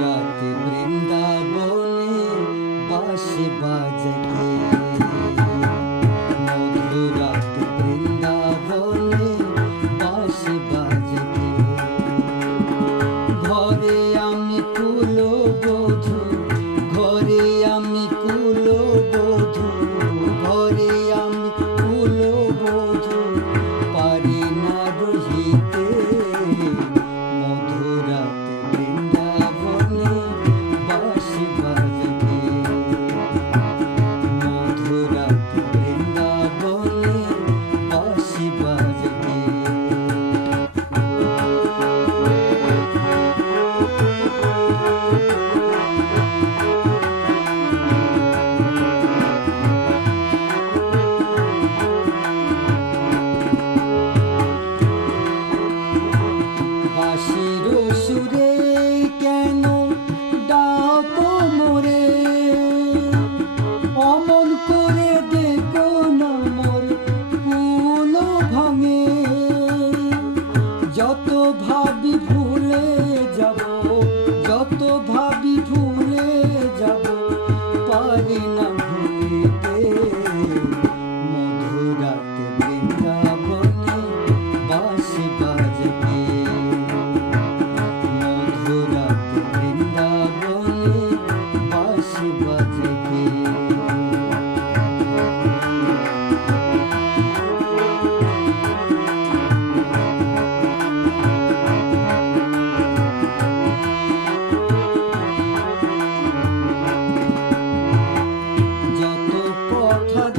রাতে বৃন্দাবনে বাসে বাস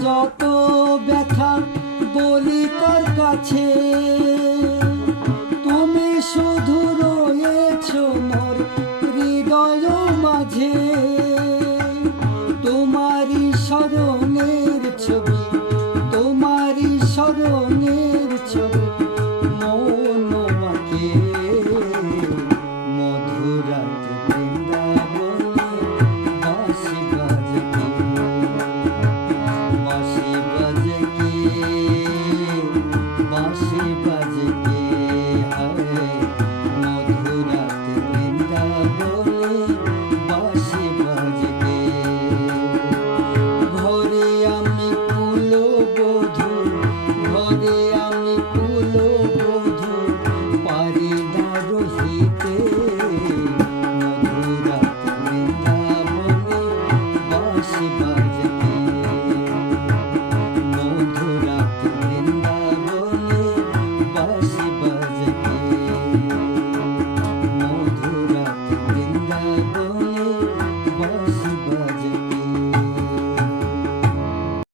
যত ব্যথা বলি কাছে। তুমি শুধু রয়েছ মোর হৃদয় মাঝে। স্মরণের ছবি মন মাকে মধুরাত বৃন্দাবনে বাসি বাজে বাসি বাজে কে? বাসি বাজে কে?